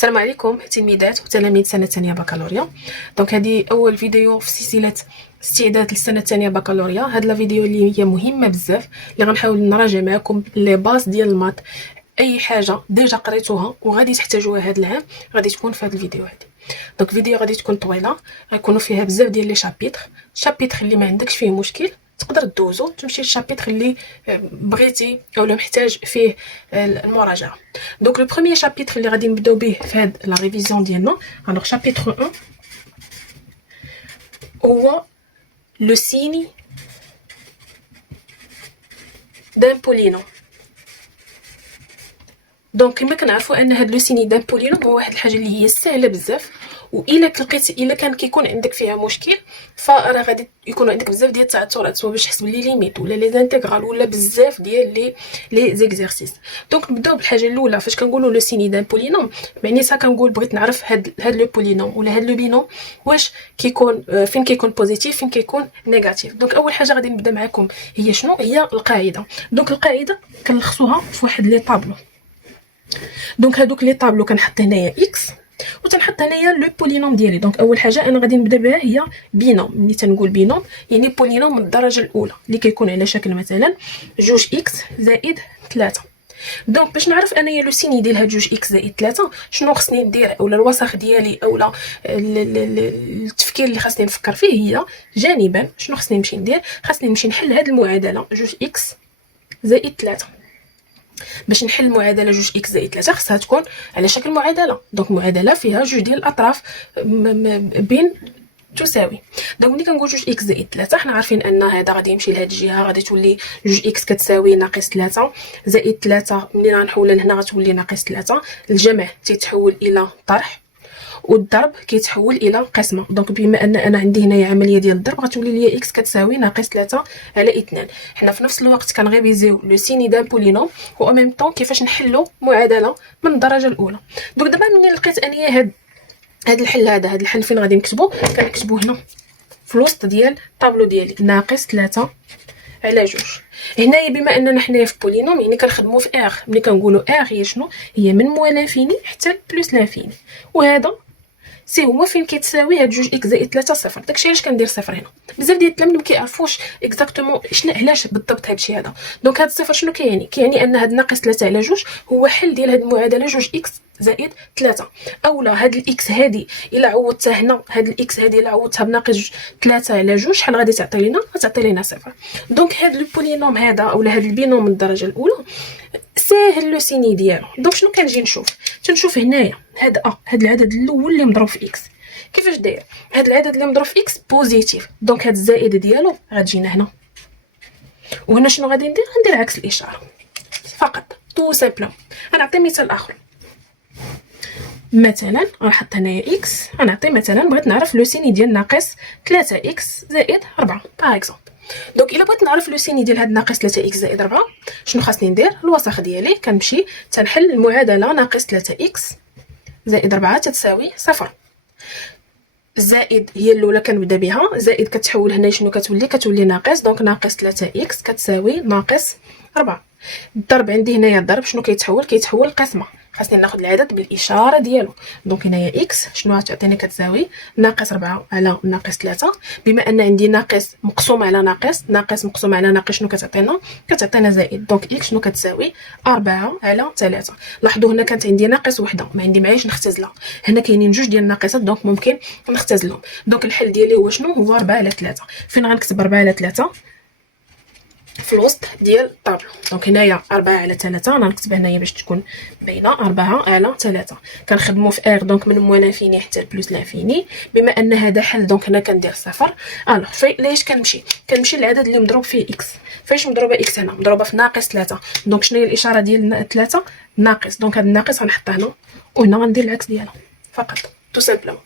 السلام عليكم تلميذات وتلاميذ سنه ثانيه بكالوريا. دونك هذه اول فيديو في سلسله استعداد للسنه الثانيه بكالوريا. هاد لا فيديو اللي هي مهمه بزاف، اللي غنحاول نراجع معكم لي باز ديال المات. اي حاجه ديجا قريتوها وغادي تحتاجوها هاد العام غادي تكون في هاد الفيديو هادي. دونك الفيديو غادي تكون طويله، غيكونوا فيها بزاف ديال لي شابيتر اللي ما عندكش فيه مشكل تقدر دوزو تمشي للشابيتر اللي بغيتي او محتاج فيه المراجعه. دونك لو بروميير شابيتر اللي غادي نبداو به في هاد لا ريفيزيون ديالنا، الوغ شابيتر 1 هو لو سيني دان بولينوم. دونك كما كنعرفوا ان هاد لو سيني دان بولينوم هو واحد الحاجه اللي هي سهله بزاف، الا كان كيكون عندك فيها مشكل فراه غادي يكون عندك بزاف ديال التعثرات، سواء باش تحسب لي ليميت ولا لي زانتيغرال ولا بزاف ديال لي زيكزارسيس. دونك نبداو بالحاجه الاولى. فاش كنقولوا لو سيني دان بولينوم معني كنقول بغيت نعرف هاد لو بولينوم ولا هاد لو بينوم واش كيكون فين كيكون بوزيتيف فين كيكون نيجاتيف. دونك اول حاجه غادي نبدا معكم هي شنو هي القاعده. دونك القاعده كنلخصوها في واحد لي طابلو. دونك هادوك لي طابلو كنحط هنايا اكس وتنحط هنايا لو بولينوم ديالي. دونك اول حاجه انا غادي نبدا بها هي بينوم. ملي تنقول بينوم يعني بولينوم من الدرجه الاولى اللي كيكون على شكل مثلا 2 اكس زائد 3. دونك باش نعرف انايا لو سيني ديال هاد 2 اكس زائد 3 شنو خصني ندير، اولا الوسخ ديالي اولا التفكير اللي خاصني نفكر فيه هي جانبا شنو خصني نمشي ندير. خاصني نمشي نحل هاد المعادله 2 اكس زائد 3. باش نحل المعادله 2 اكس زائد 3 خصها تكون على شكل معادله. دونك معادله فيها جوج ديال الاطراف بين تساوي. دونك ملي كنقول 2 اكس زائد 3 حنا عارفين ان هذا غادي يمشي لهاد الجهه، غادي تولي 2 اكس كتساوي ناقص 3 زائد 3. ملي غنحولها لهنا غتولي ناقص 3. الجمع تيتحول الى طرح والضرب كيتحول الى قسمه. دونك بما ان انا عندي هنايا عمليه ديال الضرب غتولي لي اكس كتساوي ناقص 3 على 2. حنا في نفس الوقت كنغيفيزيو لو سيني دان بولينوم و او ميم طون كيفاش نحلو معادله من الدرجه الاولى. دونك دابا ملي لقيت انايا هاد الحل هاد الحل فين غادي نكتبو؟ كنكتبو هنا في الوسط ديال الطابلو ديالي ناقص 3 على 2. هنايا بما اننا حنايا في بولينوم يعني كنخدموا في ار. ملي كنقولوا ار هي شنو؟ هي من موان لانفيني حتى بلس لانفيني، وهذا سي هو فين كيتساوي هاد 2 اكس زائد 3 صفر. داكشي علاش كندير صفر هنا. بزاف ديال التلاميذ ما كيعرفوش اكزاكتومون شنو علاش بالضبط هادشي هذا. دونك هاد الصفر شنو كيعني ان هاد ناقص 3 على 2 هو حل ديال هاد المعادله 2 اكس زائد 3. اولا هاد الاكس هادي الا عوضتها هنا، هاد الاكس هادي الا عوضتها بناقص 3 على 2 شحال غادي تعطي لينا؟ غتعطي لينا صفر. دونك هاد لو بولينوم هذا اولا هاد البينوم من الدرجه الاولى ساهل لو سيني ديالو. دونك شنو كنجي تنشوف هنايا هاد العدد الاول اللي مضروب في اكس كيفاش داير. هاد العدد اللي مضروب في اكس بوزيتيف، دونك هاد الزائد ديالو غتجينا هنا، وهنا شنو غادي ندير عكس الاشاره فقط تو سامبلوم. غنعطي مثال اخر. مثلا غنحط هنايا اكس، غنعطي مثلا بغيت نعرف لو سيني ديال ناقص 3 اكس زائد 4 باغ اكزومبل. دونك الا بغيت نعرف لو سيني ديال هاد ناقص 3 اكس زائد 4 شنو خاصني ندير؟ الوسخ ديالي كنمشي تنحل المعادله ناقص 3 اكس زائد 4 تتساوي صفر. زائد هي الاولى كنبدا بها، زائد كتحول هنا شنو كتولي ناقص. دونك ناقص 3 اكس كتساوي ناقص 4. الضرب عندي هنايا الضرب شنو كيتحول قسمه. خاصني ناخذ العدد بالاشاره ديالو. دونك هنايا اكس شنو غتعطيني؟ كتساوي ناقص 4 على ناقص 3. بما ان عندي ناقص مقسوم على ناقص مقسوم على ناقص شنو كتعطينا زائد. دونك اكس شنو كتساوي 4 على 3. لاحظوا هنا كانت عندي ناقص وحده ما عندي معايش نختزلها، هنا كاينين جوج ديال الناقصات دونك ممكن نختزلهم. دونك الحل ديالي هو شنو؟ هو 4 على 3. فين غنكتب 4 على 3؟ في الوسط ديال الطابلو. دونك هنايا 4 على 3 غنكتب هنايا باش تكون باينه 4 على 3. كنخدموا في ار دونك من موان لانفيني حتى بلس لانفيني. بما ان هذا حل دونك هنا كندير صفر. الوغ فاش كنمشي للعدد اللي مضروب فيه اكس. فاش مضروبه اكس هنا؟ مضروبه في ناقص 3. دونك شنو هي الاشاره ديال 3؟ ناقص. دونك هذا الناقص غنحطه هنا وهنا غندير العكس ديالها فقط تو سامبلومون.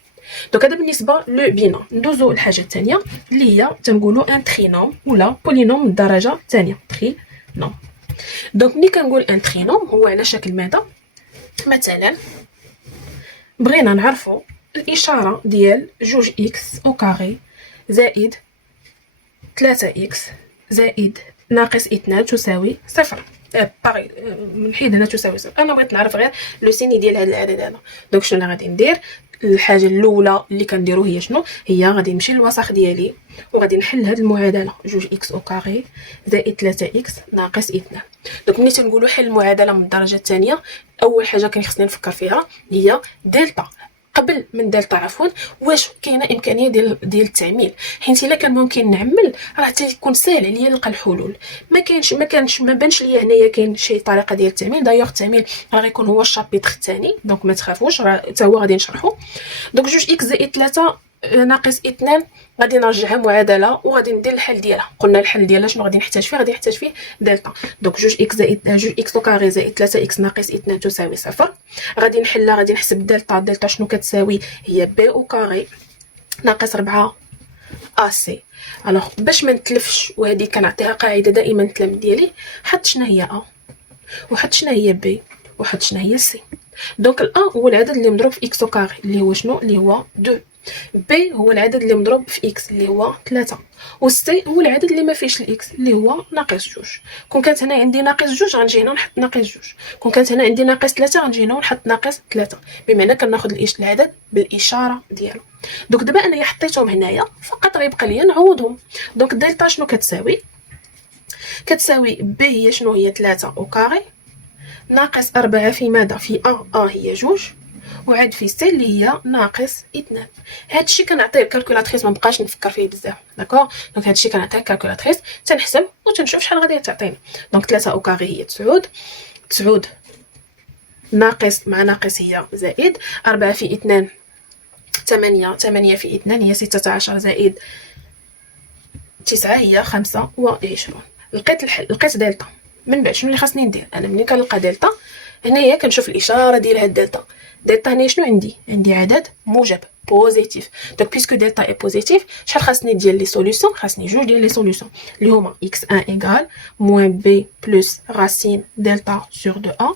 دونك هذا بالنسبه لو بينوم. ندوزو للحاجه الثانيه اللي هي تنقولوا ان ترينوم ولا بولينوم من الدرجه الثانيه ترينوم. دونك ملي كنقول ان ترينوم هو على شكل ماذا؟ مثلا بغينا نعرفوا الاشاره ديال 2 اكس او كاري زائد 3 اكس زائد ناقص 2 تساوي صفر. باغي من حيد هنا تساوي صفر. انا بغيت نعرف غير لو سيني ديال هذا العدد هذا. دونك شنو اللي غادي ندير؟ الحاجه الاولى اللي كنديرو هي شنو؟ هي غادي نمشي للوسط ديالي وغادي نحل هذه المعادله، 2 اكس او كاري زائد 3 اكس ناقص 2. دونك ملي تنقولوا حل المعادله من الدرجه الثانيه، اول حاجه كان خصني نفكر فيها هي دلتا. قبل من دلتا عفوا، واش كاينه امكانيه ديال التعميل؟ حيت الا كان ممكن نعمل راه تيكون ساهل عليا نلقى الحلول. ما بانش ليا هنايا كاين شي طريقه ديال التعميل. دايوغ التعميل راه غيكون هو الشابيتر الثاني، دونك ما تخافوش راه حتى هو غادي نشرحو. دونك 2 اكس زائد 3 ناقص 2 غادي نرجعها معادله وغادي ندير الحل ديالها. قلنا الحل ديالها شنو غادي نحتاج فيه؟ غادي نحتاج فيه دلتا. دونك 2 اكس زائد 2 اكس كاري زائد 3 اكس ناقص 2 تساوي صفر. غادي نحلها، غادي نحسب دلتا شنو كتساوي؟ هي بي او كاري ناقص 4 ا سي. الوغ باش ما نتلفش، وهذه كنعطيها قاعده دائما التلاميذ ديالي، حط شنو هي ا وحط شنو هي بي وحط شنو هي سي. دونك الأ هو العدد اللي مضروب في إكس كاري اللي هو شنو؟ اللي هو 2. بي هو العدد اللي مضروب في إكس اللي هو 3. والسي هو العدد اللي ما فيهش الإكس اللي هو ناقص 2. كون كانت هنا عندي ناقص 2 غنجي هنا نحط ناقص 2. كون كانت هنا عندي ناقص 3 غنجي هنا ونحط ناقص 3. بمعنى كناخذ العدد بالإشارة ديالو. دونك دابا أنايا حطيتهم هنايا، فقط غيبقى ليا نعوضهم. دونك دلتا شنو كتساوي؟ كتساوي بي هي شنو؟ هي 3 أو كاري ناقص 4 في ماذا؟ في ا هي 2 وعاد في سي اللي هي ناقص 2. هادشي كنعطيه الكالكولاتريس، ما بقاش نفكر فيه بزاف. داكوغ؟ دونك هادشي كنعطيه الكالكولاتريس تنحسب وتنشوف شحال غادي تعطيني. دونك 3 او كاري هي 9 ناقص مع ناقص هي زائد 4 في 2 8 في 2 هي 16 زائد 9 هي 25. لقيت الحل، لقيت دلتا. من بعد شنو اللي خاصني ندير؟ انا ملي كنلقى دلتا هنايا كنشوف الاشاره ديال هاد دلتا. دلتا هنا شنو عندي عدد موجب بوزيتيف. دونك بيسكو دلتا اي بوزيتيف شحال خاصني ديال لي سوليوشن؟ خاصني جوج ديال لي سوليوشن اللي هما x1 ايغال موان بي بلس راسين دلتا سور دو ا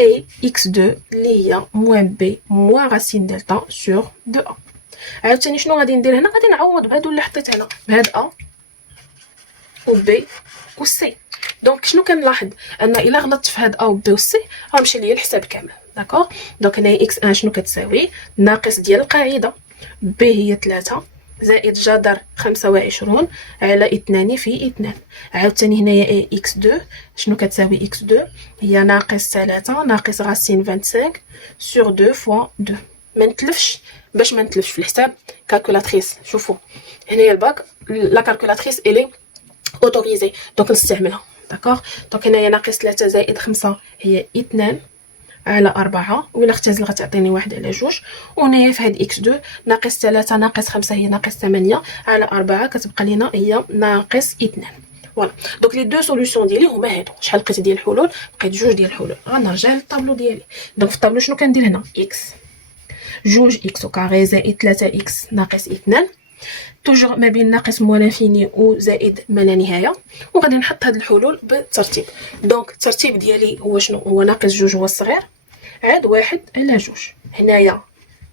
اي x2 اللي هي موان بي موان راسين دلتا سور دو ا. عاوتاني شنو غادي ندير هنا؟ غادي نعوض بهادو اللي حطيت هنا بهاد ا و بي و سي. دونك شنو كنلاحظ؟ ان الا غلطت في هاد ا و بي و سي غنمشي ليا الحساب كامل. داكوغ؟ دونك هنايا x1 شنو كتساوي؟ ناقص ديال القاعده بي هي 3 زائد جذر 25 على 2 في 2. عاوتاني هنايا x2 شنو كتساوي؟ x2 هي ناقص 3 ناقص راسين 25 سور 2 فوا 2. ما نتلفش، باش ما نتلفش في الحساب كالكولاتريس. شوفوا هنايا الباك لا كالكولاتريس الي اوتوريزي، دونك نستعملها. داكوغ؟ دونك هنايا ناقص 3 زائد 5 هي 2 على 4 ولا اختزل غتعطيني 1 على 2. وهنايا في هاد x2 ناقص 3 ناقص 5 هي ناقص 8 على 4 كتبقى لينا هي ناقص 2. فوالا. دونك لي دو سوليوشن ديالي هما هادو. شحال لقيت ديال الحلول؟ لقيت جوج ديال الحلول. غنرجع للطابلو ديالي. دونك في الطابلو شنو كندير هنا؟ x 2 كاري زائد 3 اكس ناقص 2 توجور ما بين ناقص موان انفيني و زائد ما لا نهايه. وغادي نحط هاد الحلول بالترتيب. دونك الترتيب ديالي هو شنو؟ هو ناقص 2 هو الصغير عاد 1 على 2. هنايا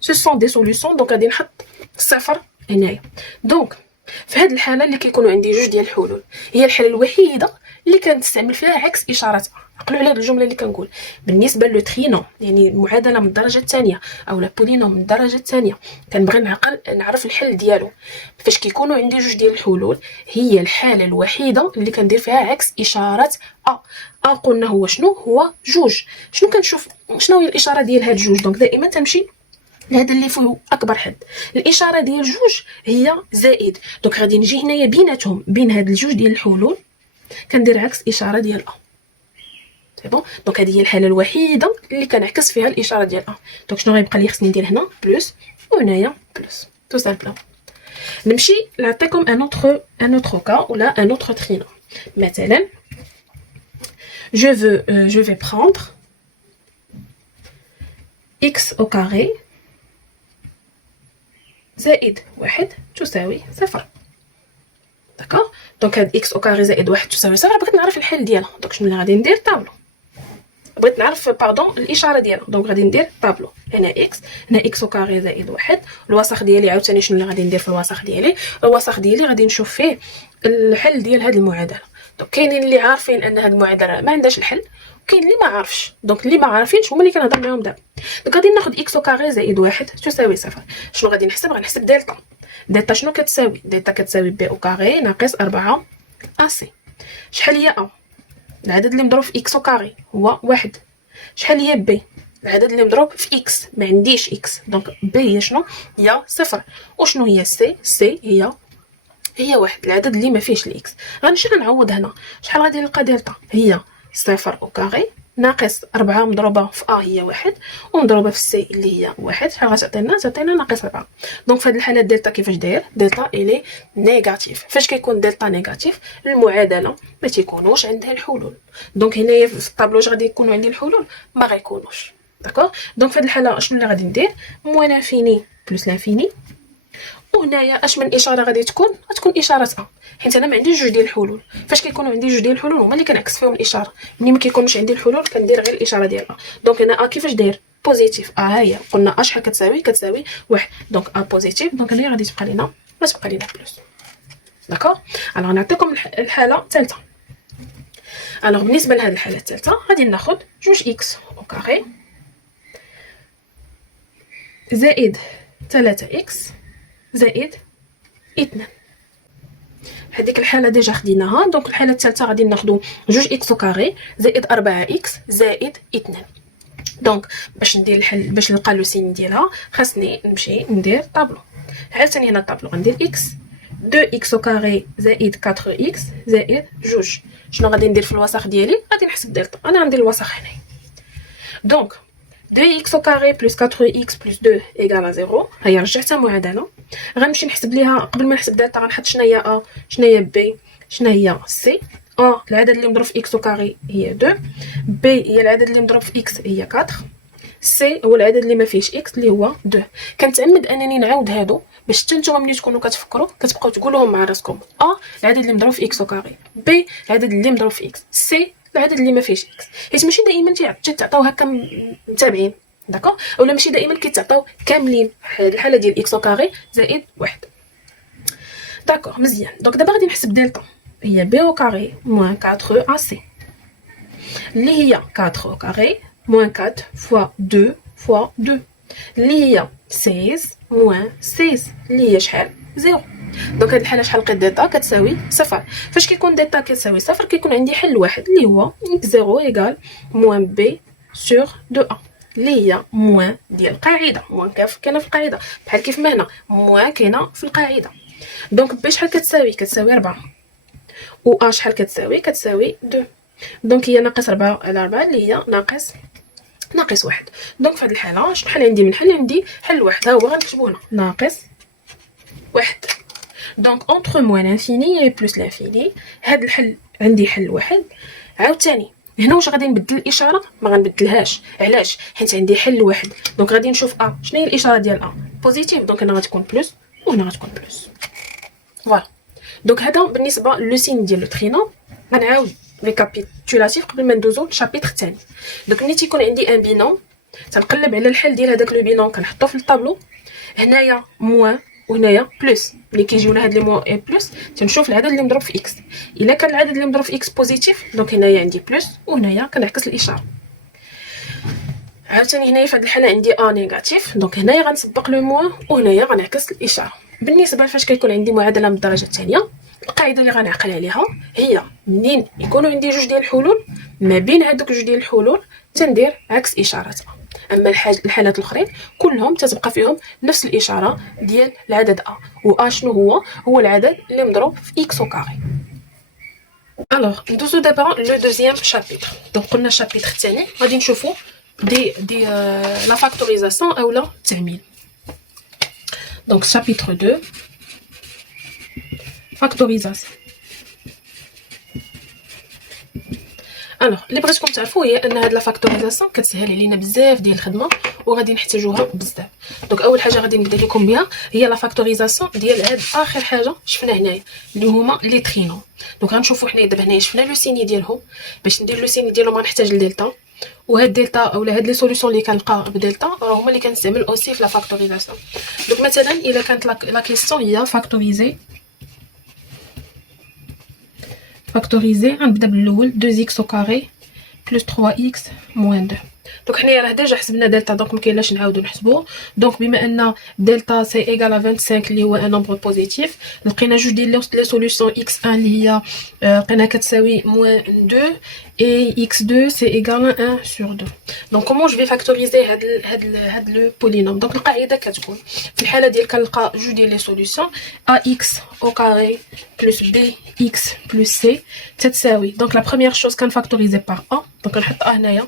سو سون دي سوليوشن، دونك غادي نحط صفر هنايا. دونك في هاد الحاله اللي كيكونوا عندي جوج ديال الحلول، هي الحاله الوحيده اللي كنستعمل فيها عكس اشاره. عقلوا على هاد الجمله اللي كنقول بالنسبه لو ترينو، يعني المعادله من الدرجه الثانيه او لا بولينوم من الدرجه الثانيه، كنبغي نعرف الحل ديالو. فاش كيكونوا عندي جوج ديال الحلول هي الحاله الوحيده اللي كندير فيها عكس اشاره ا قلنا هو شنو؟ هو جوج. شنو كنشوف؟ شنو هي الاشاره ديال هاد جوج؟ دونك دائما تمشي لهذا اللي فيه اكبر حد. الاشاره ديال جوج هي زائد. دونك غادي نجي هنايا بيناتهم بين هاد الجوج ديال الحلول كندير عكس اشاره ديال ا. سي بون. دونك هذه هي الحاله الوحيده اللي كنعكس فيها الاشاره ديال ا. دونك شنو غيبقى لي؟ خصني ندير هنا بلس وهنايا بلس تو سامبلون. نمشي نعطيكم ان اوتر كا ولا ان اوتر ترينو. مثلا je vais prendre x au carré زائد 1 تساوي 0. داكوغ؟ دونك هاد x au carré زائد 1 تساوي 0 بغيت نعرف الحل ديالها. دونك شنو اللي غادي ندير؟ طابلو. بغيت نعرف الاشاره ديالها. دونك غادي ندير طابلو. هنا x، هنا x au carré زائد 1. الوسط ديالي عاوتاني شنو اللي غادي ندير في الوسط ديالي؟ الوسط ديالي غادي نشوف فيه الحل ديال هاد المعادله. دونك كاينين اللي عارفين ان هاد المعادله ما عندهاش الحل، وكاين اللي ما عارفش. دونك اللي ما عارفينش هما اللي كنهضر معاهم دابا. دونك غادي ناخذ اكس كاري زائد واحد تساوي صفر. شنو غادي نحسب؟ غنحسب دلتا. دلتا شنو كتساوي؟ دلتا كتساوي بي او كاري ناقص 4 ا سي. شحال هي ا؟ العدد اللي مضروب في اكس كاري هو واحد. شحال هي بي؟ العدد اللي مضروب في اكس، ما عنديش اكس، دونك بي هي شنو؟ هي صفر. وشنو هي سي؟ سي هي واحد، العدد اللي ما فيهش الاكس. غنمشي غنعوض هنا. شحال غادي نلقى دلتا؟ هي صفر او كاري ناقص 4 مضروبه في ا هي واحد، ومضروبه في سي اللي هي واحد. شحال غتعطينا؟ تعطينا ناقص 4. دونك في هذه الحاله دلتا كيفاش داير؟ دلتا الي نيجاتيف. فاش كيكون دلتا نيجاتيف المعادله ما تيكونوش عندها الحلول. دونك هنايا في الطابلو غادي يكونوا عندي الحلول؟ ما غيكونوش. داكوغ. دونك في هذه الحاله شنو اللي غادي ندير؟ موان انفيني بلس لانفيني. وهنايا اش من اشاره غادي تكون؟ غتكون اشاره ا، حيت انا ما عنديش جوج ديال الحلول. فاش كيكونوا عندي جوج ديال الحلول هما اللي كنعكس فيهم الاشاره. ملي ما كيكونوش عندي الحلول كندير غير الاشاره ديال ا. دونك هنا ا كيفاش داير؟ بوزيتيف. ها هي قلنا ا شحال كتساوي؟ كتساوي واحد. دونك ا بوزيتيف. دونك هنا غادي تبقى لينا بلس. داكوغ. الوغ نعطيكم الحاله الثالثه. الوغ بالنسبه لهاد الحاله الثالثه غادي ناخذ جوج اكس او كاري زائد 3 اكس زائد 2. هذيك الحاله ديجا خديناها. دونك الحاله الثالثه غادي ناخذ جوج اكس كاري زائد 4 اكس زائد 2. دونك باش ندير الحل، باش نلقى لو سين ديالها خاصني نمشي ندير طابلو. عاوتاني هنا الطابلو غندير اكس 2 اكس كاري زائد 4 اكس زائد جوج. شنو غادي ندير في الوسط ديالي؟ غادي نحسب دلتا. انا غندير الوسط هنا. دونك 2x au carré plus 4x plus 2 égale à 0. هيا رجعتها معادله. غنمشي نحسب ليها. قبل ما نحسب دلتا غنحط شنو هي ا، شنو هي بي، شنو هي سي. ا العدد اللي مضروب في x au carré هي 2، بي هي العدد اللي مضروب في x هي 4، سي هو العدد اللي ما فيهش x اللي هو 2. كنتعمد انني نعاود هادو باش حتى نتوما ملي تكونوا كتفكروا كتبقاو تقولوهم مع راسكم. ا العدد اللي مضروب في x au carré، بي العدد اللي مضروب في x، سي العدد اللي ما فيهش اكس. حيت ماشي دائما تيعطيو هكا متابعين. داكوغ. اولا ماشي دائما كيتعطيو كاملين. الحاله ديال اكس كاري زائد واحد. داكوغ مزيان. دونك دابا غادي نحسب دلتا. هي بي او كاري موان 4 ا سي اللي هي 4 او كاري موان 4 فوا 2 فوا 2 اللي هي 16 موان 16 اللي هي شحال؟ 0. دونك هاد الحاله شحال لقيت دلتا؟ كتساوي صفر. فاش كيكون دلتا كتساوي صفر كيكون عندي حل واحد اللي هو 0 ايغال موان بي سور 2 ا اللي هي موان ديال القاعده. موان كاينه في القاعده بحال كيف ما هنا موان كاينه في القاعده. دونك بي شحال كتساوي؟ كتساوي 4. و ا شحال كتساوي؟ كتساوي 2. دونك هي ناقص 4 على 4 اللي هي ناقص واحد. دونك في هاد الحاله شنو حل عندي؟ من حل عندي حل واحد. ها هو غنكتبو هنا ناقص واحد. دونك entre moins l'infini et plus l'infini هاد الحل عندي حل واحد. عاوتاني هنا واش غادي نبدل الاشاره؟ ما غنبدلهاش. علاش؟ حيت عندي حل واحد. دونك غادي نشوف شنو هي الاشاره ديال بوزيتيف. دونك هنا غتكون بلس وهنا غتكون بلس. فوالا. دونك هذا بالنسبه لو سين ديال لو ترينوم. غنعاود ريكابيتولاتيف قبل ما ندوزو للشابيتر الثاني. دونك ملي تيكون عندي ان بينوم تنقلب على الحل ديال هذاك لو بينوم كنحطو في الطابلو. هنايا موان وهنايا بلس. ملي كيجيونا هاد لي موان اي بلس تنشوف العدد اللي مضروب في اكس. الا كان العدد اللي مضروب في اكس بوزيتيف دونك هنايا عندي بلس وهنايا كنعكس الاشاره. عاوتاني هنايا في هاد الحاله عندي ا نيجاتيف. دونك هنايا غنسبق لو موان وهنايا غنعكس الاشاره. بالنسبه فاش كيكون عندي معادله من الدرجه الثانيه القاعده اللي غنعقل عليها هي منين يكونوا عندي جوج ديال الحلول ما بين هذوك جوج ديال الحلول تندير عكس اشارتها. اما الحالات الاخرين كلهم تتبقى فيهم نفس الاشاره ديال العدد ا. و شنو هو العدد اللي مضروب في اكس او كاري. الوغ ندوزو دابا لو دوزيام شابيتر. دونك قلنا الشابيتر الثاني غادي نشوفو دي لا فاكتوريزاسيون اولا التعميل. دونك شابيتر 2 فاكتوريزاسيون. الوغ اللي بغيتكم تعرفوا هي ان هاد لا فاكتوريزاسيون كتسهل علينا بزاف ديال الخدمه وغادي نحتاجوها بزاف. دونك اول حاجه غادي نبدا لكم بها هي لا فاكتوريزاسيون ديال هاد اخر حاجه شفنا هنايا اللي هما لي ترينوم. دونك غنشوفوا حنايا دابا هنايا شفنا لو سيني ديالهم. باش ندير لو سيني ديالهم غنحتاج الدلتا. وهاد دلتا اولا هاد لي سوليوشن اللي كنلقى بدلتا راه هما اللي كنستعمل اوسي في لا فاكتوريزاسيون. دونك مثلا الا كانت لا كيسيون هي فاكتوريزي فاكتوريزي غنبدا بالاول 2x au carré plus 3x moins 2. دونك حنايا راه ديجا حسبنا دلتا دونك مكاينلاش نعاودو نحسبوه. دونك بما ان دلتا سي ايغال ا 25 اللي هو ان نومبر بوزيتيف لقينا جوج ديال لي سوليوشن x1 اللي هي لقينا كتساوي موان 2 et x2 c'est égal à 1 sur 2. Donc comment je vais factoriser هاد le polynôme. Donc القاعده كتكون في الحاله ديال كنلقى جوج ديال لي سوليوشن ax au carré plus bx plus c تتساوي. Donc la première chose كنفاكتوريزي par a. Donc كنحط a هنايا.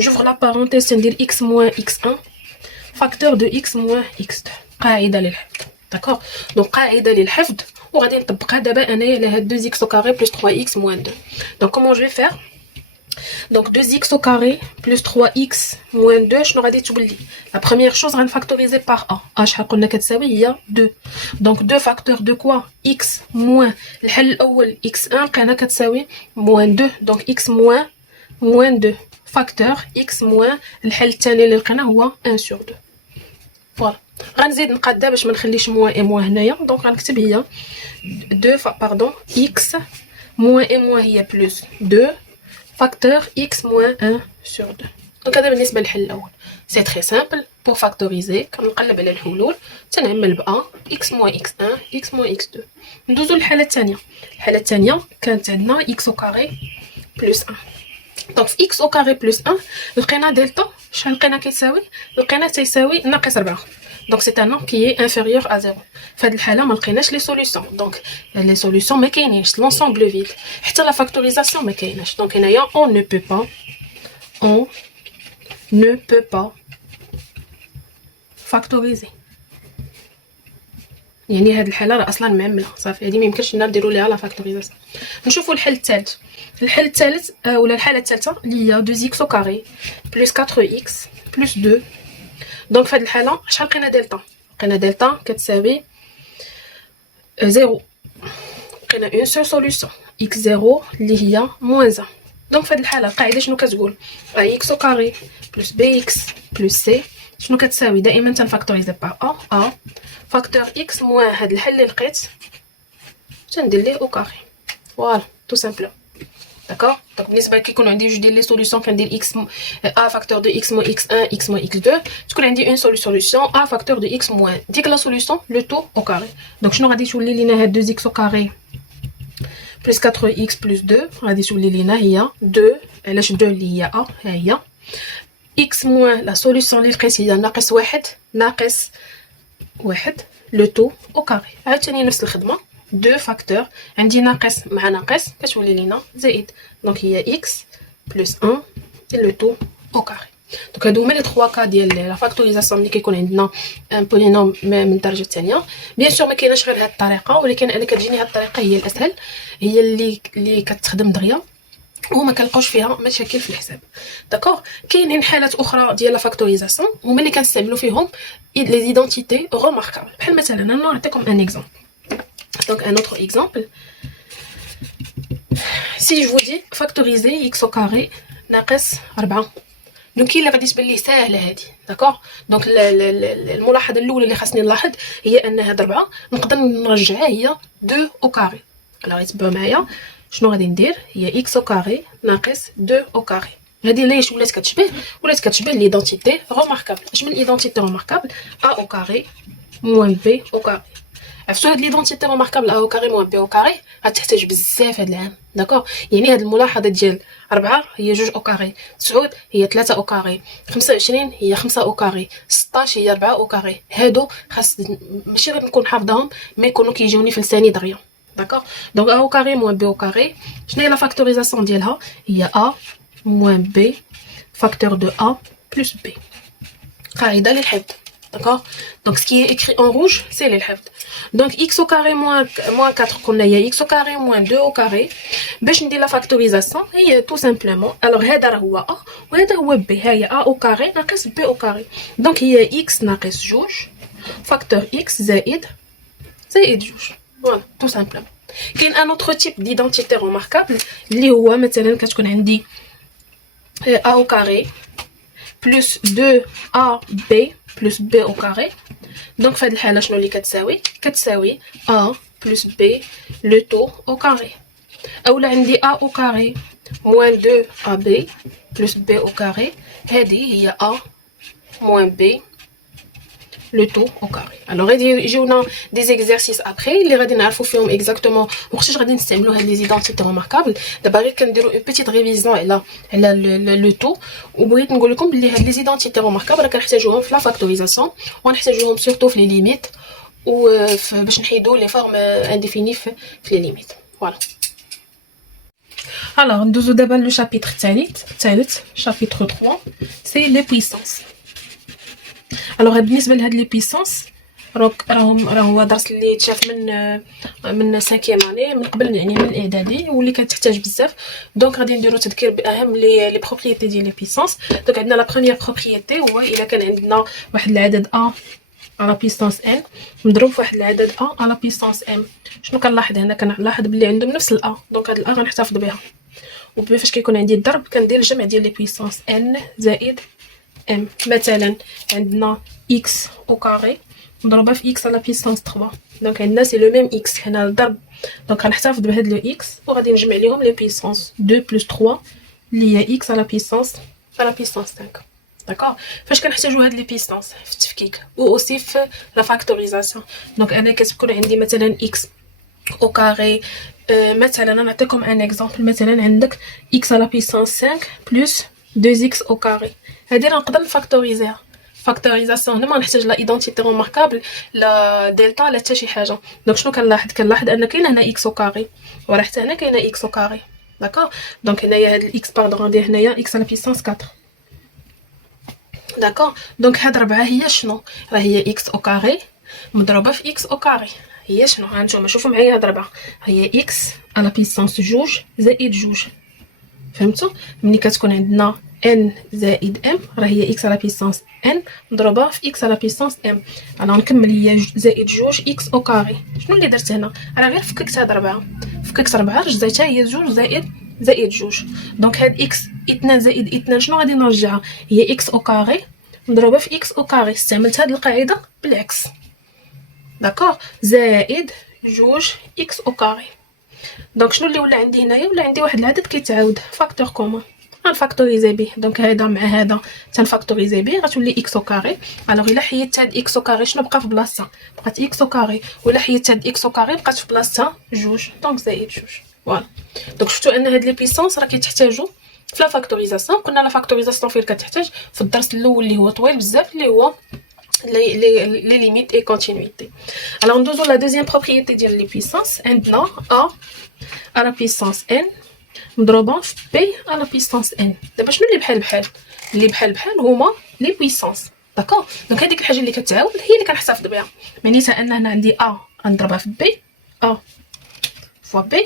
J'ouvre la parenthèse تندير x moins x1 facteur de x moins x2 قاعده للحفظ. داكوغ. دونك قاعده للحفظ وغادي نطبقها دابا انايا على هاد 2x au carré plus 3x moins 2. Donc comment je vais faire. Donc 2x au carré plus 3x moins 2 شنو غادي تولي. La première chose غنفاكتوريزي par a. a شحال قلنا كتساوي هي 2. Donc 2 facteur de quoi x moins الحل الاول x1 لقينا كتساوي moins 2. Donc x moins 2 facteur x moins الحل الثاني اللي لقيناه هو 1 sur 2. فوالا غنزيد نقاد باش ما نخليش موان اي موان هنايا. دونك غنكتب هي 2 x moins et moins هي بلس 2 facteur x moins 1 sur 2. دونك هذا بالنسبه للحل الاول. سي تري سامبل بور فاكتوريزي. كنقلب على الحلول تنعمل ب a x moins x1 x moins x2. ندوزو للحاله الثانيه. الحاله الثانيه كانت عندنا x au carré plus 1. دونك في x au carré plus 1 لقينا دلتا شحال لقينا كيساوي. لقينا تيساوي ناقص 4. دونك سي ان نومبر كي est inférieur à 0. في هذه الحاله ما لقيناش لي سوليوشن. دونك لي سوليوشن ما كاينينش لونسومبل فيد حتى لا فاكتوريزاسيون ما كايناش. دونك هنايا on ne peut pas factoriser. يعني هاد الحاله راه اصلا معمله صافي. هذه ما يمكنش لنا نديروا ليها لا فاكتوريزاسيون. نشوفوا الحل الثالث. الحل الثالث ولا الحاله الثالثه اللي هي 2x au carré plus 4x plus 2. دونك في هاد الحاله شحال لقينا دلتا. لقينا دلتا كتساوي 0. لقينا اون سول سوليوشن x0 اللي هي موان 1. دونك في هاد الحاله القاعده شنو كتقول x au carré plus bx plus c شنو كتساوي. دائما تنفاكتوريزي بار a فاكتور x موان هاد الحل اللي لقيت تندير ليه au carré. فوالا تو سامبلوم. داكوغ. دونك بالنسبه كيكونوا عندي جوج ديال لي سوليوشن كندير x a فاكتور دو x moins x1 x moins x2 تكون عندي اون سوليوشن a فاكتور دو x moins ديك لا سوليوشن لو تو au carré. دونك شنو غادي تولي لينا هاد 2x au carré plus 4x plus 2 غادي تولي لينا هي 2. علاش 2 اللي هي a ها هي x moins لا سوليوشن اللي لقيت هي ناقص 1 لو تو au carré. عاوتاني نفس الخدمه 2 فاكتور عندي ناقص مع ناقص كتولي لينا زائد. دونك هي x plus 1 لو تو au carré. دونك هادو هما لي 3 كا ديال لا فاكتوريزاسيون اللي كيكون عندنا ان بولينوم من الدرجه الثانيه. بيان سور ما كايناش غير هاد الطريقه ولكن انا كتجيني هاد الطريقه هي الاسهل هي اللي كتخدم دغيا وما كنلقاوش فيها مشاكل في الحساب. داكوغ. كاينين حالات اخرى ديال لا فاكتوريزاسيون هما اللي كنستعملوا فيهم لي ايدونتيتي روماركابل. بحال مثلا انا نعطيكم ان اكزامبل. Donc un autre exemple, si je vous dis factoriser x au carré ناقص 4. دونك اللي غادي تبان ليه ساهله هذه. داكوغ. دونك الملاحظه الاولى اللي خاصني نلاحظ هي ان هاد 4 نقدر نرجعها هي 2 au carré. الوغ تبعوا معايا شنو غادي ندير هي x au carré ناقص 2 au carré. هذه ليش ولات كتشبه ليدونتيتي روماركابل. اش من ايدونتيتي روماركابل a au carré moins b au carré. عرفتوا هاد ليدونتيتي روماركابل او كاري موان بي او كاري غتحتاج بزاف هاد العام. داكوغ. يعني هاد الملاحظه ديال 4 هي 2 او كاري 9 هي 3 او كاري 25 هي 5 او كاري 16 هي 4 او كاري. هادو خاص ماشي غير نكون حافظهم مي يكونوا كيجيوني في لساني دغيا. داكوغ. دونك ا او كاري موان بي او كاري شنو هي لا فاكتوريزاسيون ديالها هي ا موان بي فاكتور دو ا بلس بي. قاعده للحفظ. D'accord. Donc ce qui est écrit en rouge, c'est les الحفظ. Donc x au carré moins 4 قلنا هي x au carré moins 2 au carré. باش ندير لا فاكتوريزاسيون هي tout simplement. Alors هذا راه هو a وهذا هو b. هي a au carré ناقص b au carré. Donc هي x ناقص 2 فاكتور x زائد 2. Voilà, tout simplement. كاين un autre type d'identité remarquable اللي هو مثلا كتكون عندي a au carré plus 2ab plus b au carré. Donc في هذه الحاله شنو اللي كتساوي a plus b le tout au carré. اولا عندي a au carré moins 2 ab plus b au carré. هذه هي a moins b le tout au carré. Alors غادي يجيونا des exercices après اللي غادي نعرفوا فيهم exactement وقتاش غادي نستعملوا هاد les identités remarquables. دابا غير كنديروا une petite révision على le tout. وبغيت نقول لكم بلي هاد les identités remarquables راه كنحتاجوهم في la factorisation ونحتاجوهم surtout في les limites باش نحيدوا les formes indéfinies في les limites. Voilà. Alors ندوزو دابا le chapitre الثالث chapitre 3 c'est les puissances. alors بالنسبه لهاد لي بيسونس راه هو درس اللي تشاف من 5 اني من قبل يعني من الاعدادي واللي كتحتاج بزاف. دونك غادي نديرو تذكير باهم لي بروبريتي ديال لي بيسونس. دونك عندنا لا بروميير بروبريتي هو الا كان عندنا واحد العدد a على بيسونس n مضروب في واحد العدد a على بيسونس m. شنو كنلاحظ هنا؟ كنلاحظ بلي عندهم نفس الا. دونك هاد الا غنحتفظ بها. وفاش كيكون عندي الضرب كندير الجمع ديال لي بيسونس n زائد m. مثلا عندنا x au carré مضروبه في x على بيسونس 3. دونك عندنا سي لو ميم x هنا الضرب. دونك غنحتفظ بهاد لو x وغادي نجمع ليهم لي بيسونس 2 + 3 اللي هي x على بيسونس 5. داكوغ. فاش كنحتاجو هاد لي بيسونس في التفكيك و اوسي في لا فاكتوريزاسيون. دونك انا كتكون عندي مثلا x au carré. مثلا نعطيكم ان اكزامبل. مثلا عندك x على بيسونس 5 + 2x au carré. هادي راه نقدر نفاكتوريزيها. فاكتوريزاسيون هنا ما نحتاج لا ايدونتيتي روماركابل لا دلتا لا حتى شي حاجه. دونك شنو كنلاحظ ان كاين هنا x au carré وراه حتى هنا كاينه x au carré. داكوغ. دونك هنايا هاد الاكس باردون غادي هنايا x على بيسونس 4. داكوغ. دونك هاد 4 هي شنو؟ راه هي x au carré مضروبه في x au carré. هي شنو؟ هانتوما شوفوا معايا هاد 4 هي x على بيسونس 2 زائد 2. فهمتوا؟ ملي كتكون عندنا n زائد m راه هي x على بيسونس n مضروبه في x على بيسونس m. انا نكمل هي زائد 2 x au carré. شنو اللي درت هنا؟ انا غير فككت هاد 4 رجعتها هي 2 زائد 2. دونك هاد x 2 زائد 2 شنو غادي نرجعها؟ هي x au carré مضروبه في x au carré. استعملت هاد القاعده بالعكس. داكوغ. زائد 2 x au carré. دونك شنو اللي ولا عندي هنايا؟ ولا عندي واحد العدد كيتعاود فاكتور كومون غنفاكتوريزي به. دونك هذا مع هذا تنفاكتوريزي به غتولي x au carré. الوغ الا حيدت هاد x au carré شنو بقى في بلاصتها؟ بقات x au carré. ولا حيدت هاد x au carré بقات في بلاصتها 2. دونك زائد 2. فوالا. دونك شفتوا ان هاد لي بيسونس راه كيتحتاجوا في لا فاكتوريزاسيون. قلنا لا فاكتوريزاسيون فين كتحتاج في الدرس الاول اللي هو طويل بزاف اللي هو les limites et continuité. Alors ندوزو la deuxième propriété ديال les puissances. عندنا a à la puissance n مضروبه في b à la puissance n. دابا شنو اللي بحال هما les puissances. داكوغ. دونك هذيك الحاجه اللي كتعاود هي اللي كنحتفظ بها. معناتها ان هنا عندي a غنضربها في b a fois b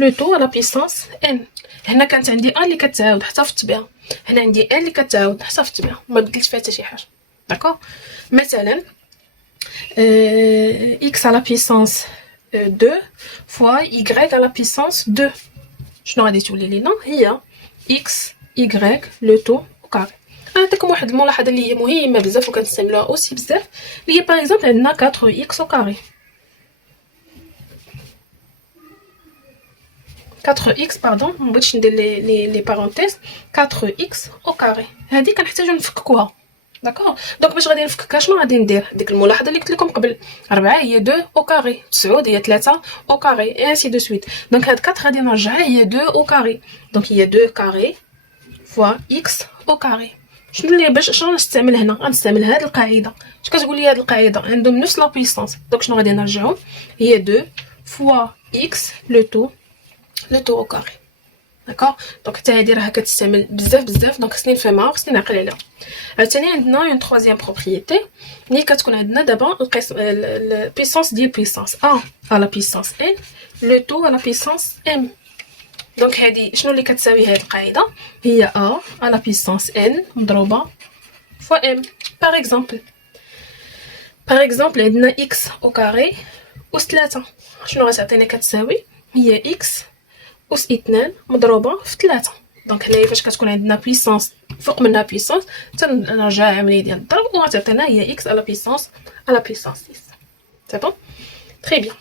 le tout à la puissance n. هنا كانت عندي a اللي كتعاود احتفظت بها. هنا عندي ان اللي كتعاود حسبت بها ما بدلتش فيها حتى شي حاجه. داكوغ. مثلا x على بيسونس 2 فوا y على بيسونس 2 شنو غادي تولي لينا؟ هي x y لو طو او كاري. نعطيكم واحد الملاحظه اللي هي مهمه بزاف وكنستعملوها اوسي بزاف اللي هي باغ اكزومبل عندنا 4 x او كاري. 4x باردون مبغيتش ندير لي بارونتيز. 4x او كاري هذه كنحتاجو نفككوها. داكوغ. دونك باش غادي نفككها شنو غادي ندير؟ ديك الملاحظه اللي قلت لكم قبل 4 هي 2 او كاري 9 هي 3 او كاري اي انسي دو سويت. دونك هاد 4 غادي نرجعها هي 2 او كاري. دونك هي 2 كاري فوا x او كاري. شنو اللي باش شنو نستعمل هنا؟ غنستعمل هاد القاعده. اش كتقول لي هاد القاعده؟ عندهم نفس لا بويسونس. دونك شنو غادي نرجعهم؟ هي 2 فوا x لو طو au carré. داكوغ. دونك حتى هادي راه كتستعمل بزاف. دونك خصني نفهمها وخصني نعقل عليها. عاوتاني عندنا اون ترويزيام بروبريتي ملي كتكون عندنا دابا القسم البيسونس ديال بيسونس a على بيسونس n لو طو على بيسونس m. دونك هادي شنو اللي كتساوي هاد القاعده؟ هي a على بيسونس n مضروبه فوا m. باغ اكزومبل عندنا x au carré أس 3 شنو غتعطينا؟ كتساوي هي x أس 2 مضروبه في 3. دونك هنايا فاش كتكون عندنا بيسونس فوق منها بيسونس تنرجع عمليه ديال الضرب وغتعطينا هي x على بيسونس 6. سي بون. تري بيان.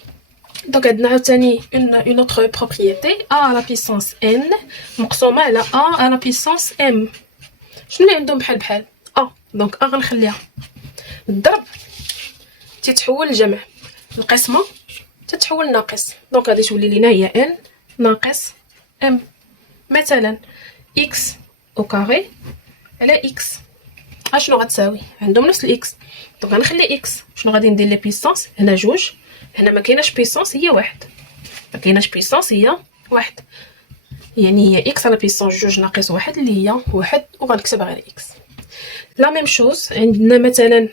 دونك عندنا عاوتاني اون اوتر بروبريتي ا على بيسونس ان مقسومه على ا على بيسونس ام. شنو اللي عندهم بحال دونك غنخليها الضرب تيتحول لجمع، القسمه تتحول لناقص، دونك غادي تولي لينا هي ان ناقص ام. مثلا اكس او كاري على اكس اشنو غتساوي؟ عندهم نفس الاكس، دونك غنخلي اكس. شنو غادي ندير لي بيسونس؟ هنا جوج، هنا ما كايناش بيسونس هي واحد، ما كايناش بيسونس هي واحد، يعني هي اكس على بيسونس جوج ناقص واحد اللي هي واحد، وغنكتبها غير اكس. لا ميم شوز عندنا مثلا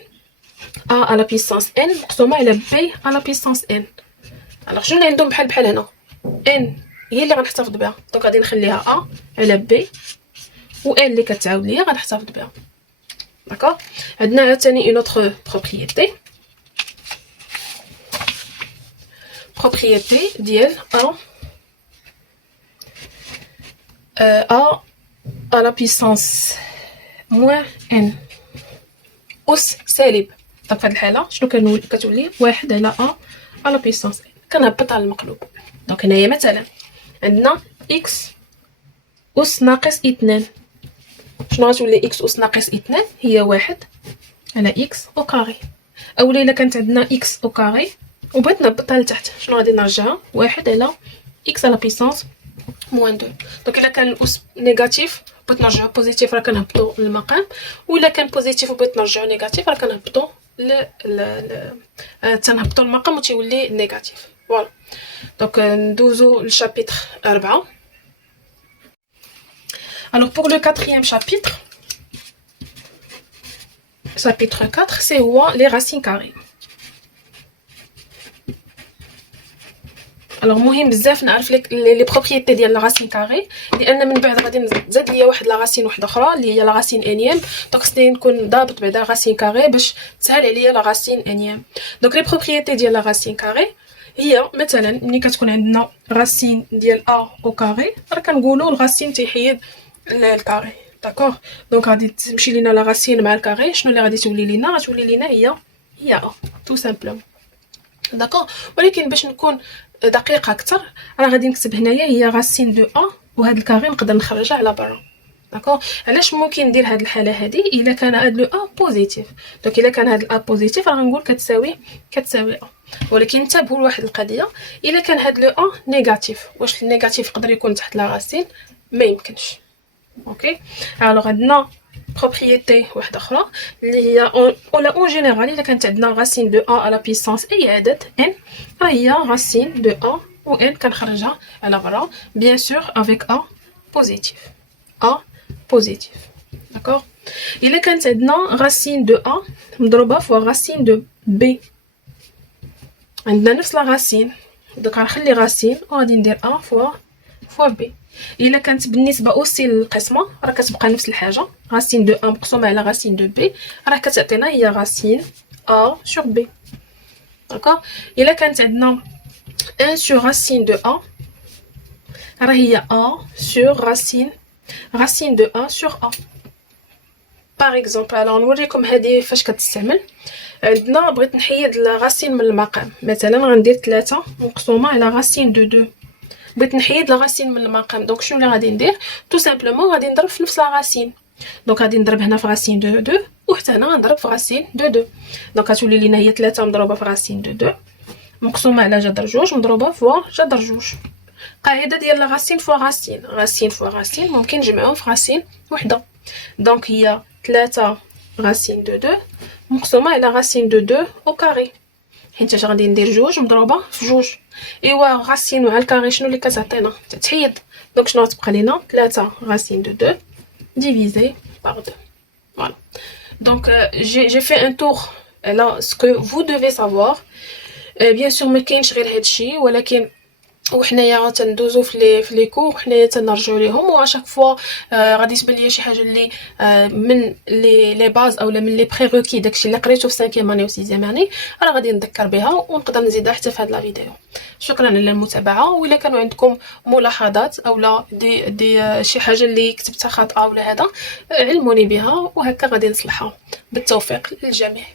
ا على بيسونس ان مقسومه على بي على بيسونس ان. الوغ شنو اللي عندهم بحال هنا؟ ان هي اللي غنحتفظ بها، دونك غادي نخليها ا على بي، و ان اللي كتعاود ليا غنحتفظ بها. داكوغ. عندنا عاوتاني اون اوتر بروبريتي ديال ا على بيسونس موان ان اس سالب. دونك فهاد الحاله شنو كتولي؟ واحد على ا على بيسونس ان، كنهبط على المقلوب. دونك هنايا مثلا عندنا اكس اس ناقص اثنان. شنو غتولي اكس اس ناقص اثنان؟ هي واحد على اكس او كاري. اولا الا كانت عندنا اكس او كاري وبغيت نهبطها لتحت، شنو غادي نرجعها؟ واحد على اكس على بيسونس موان دو. دونك الا كان الاس نيجاتيف بغيت نرجعو بوزيتيف راه كنهبطو للمقام، ولا كان بوزيتيف وبغيت نرجعو نيجاتيف راه كنهبطو تنهبطو المقام وتيولي نيجاتيف. فوالا. دونك ندوزو للشابيتر 4. Alors pour le quatrième chapitre 4, c'est les racines carrées. Alors مهم بزاف نعرف لك لي بروبريتي ديال لا راسين كاري، لان من بعد غادي نزاد ليا واحد لا راسين وحده اخرى اللي هي لا راسين انيام، دونك خصني نكون ضابط بعدا راسين كاري باش تسهل عليا لا راسين انيام. دونك لي بروبريتي ديال لا راسين كاري هي مثلا ملي كتكون عندنا راسين ديال ا او كاري راه كنقولوا الراسين تيحيد الكاري. داكوغ. دونك غادي تمشي لينا لا راسين مع الكاري، شنو اللي غادي تولي لينا؟ غتولي لينا هي ا تو سامبلوم. داكوغ. ولكن باش نكون دقيقه اكثر راه غادي نكتب هنايا هي راسين دو ا، وهاد الكاري نقدر نخرجها على برا. داكوغ. علاش ممكن ندير هاد الحاله هادي؟ الا كان هاد لو ا بوزيتيف، دونك الا كان هاد ا بوزيتيف راه غنقول كتساوي ا. ولكن انتبهوا لواحد القضيه، الا كان هاد لو ا نيجاتيف، واش النيجاتيف يقدر يكون تحت لا راسين؟ ما يمكنش. اوكي. الوغ عندنا بروبريتي واحده اخرى اللي هي ولا اون جينيرال الا كانت عندنا راسين دو ا على بيسونس اي عدد ان، راه هي راسين دو ا و ان كنخرجها على برا بيان سور افيك ا بوزيتيف. داكوغ. الا كانت عندنا راسين دو ا مضروبه في راسين دو بي، عندنا نفس لا راسين، دونك غنخلي راسين وغادي ندير ا فوا بي. الا كانت بالنسبه اوسي للقسمه راه كتبقى نفس الحاجه، راسين دو ا مقسومه على راسين دو بي راه كتعطينا هي راسين ا سور بي. داكوغ. الا كانت عندنا 1 سور راسين دو ا راه هي ا سور راسين دو ا سور ا. باغ اكزومبل الوغ نوريكم هذه فاش كتستعمل. عندنا بغيت نحيد الراسين من المقام، مثلا غندير 3 مقسومه على راسين دو 2، بغيت نحيد لا راسين من المقام، دونك شنو اللي غادي ندير؟ تو سامبلومون غادي نضرب في نفس لا راسين، دونك غادي نضرب هنا في راسين دو 2 وحتى هنا غنضرب في راسين دو 2، دونك غتولي لينا هي 3 مضروبه في راسين دو 2 مقسومه على جذر 2 مضروبه فوا جذر 2. قاعده ديال لا راسين فوا راسين فوا راسين ممكن نجمعهم في راسين وحده، دونك هي 3 راسين دو 2 مقسومه على راسين دو 2 او كاري، حيت اش غادي ندير 2 مضروبه في 2. ايوا راسين مع الكاري شنو اللي كتعطينا؟ تتحيد، دونك شنو غتبقى لينا؟ 3 راسين دو 2 divisé par 2. Voilà. Donc j'ai fait un tour là ce que vous devez savoir. Bien sûr ما كاينش غير هادشي، ولكن وحنايا تندوزو في لي كور وحنايا تنرجعوا ليهم، واشاك فوا غادي تبان ليا شي حاجه اللي من لي باز اولا من لي بريروكي داكشي اللي قريتو في 5 اني و 6 اني راه غادي نذكر بها ونقدر نزيدها حتى في هاد لا فيديو. شكرا على المتابعه، وإلا كانوا عندكم ملاحظات اولا دي شي حاجه اللي كتبتها خاطئه ولا هذا علموني بها وهكا غادي نصلحها. بالتوفيق للجميع.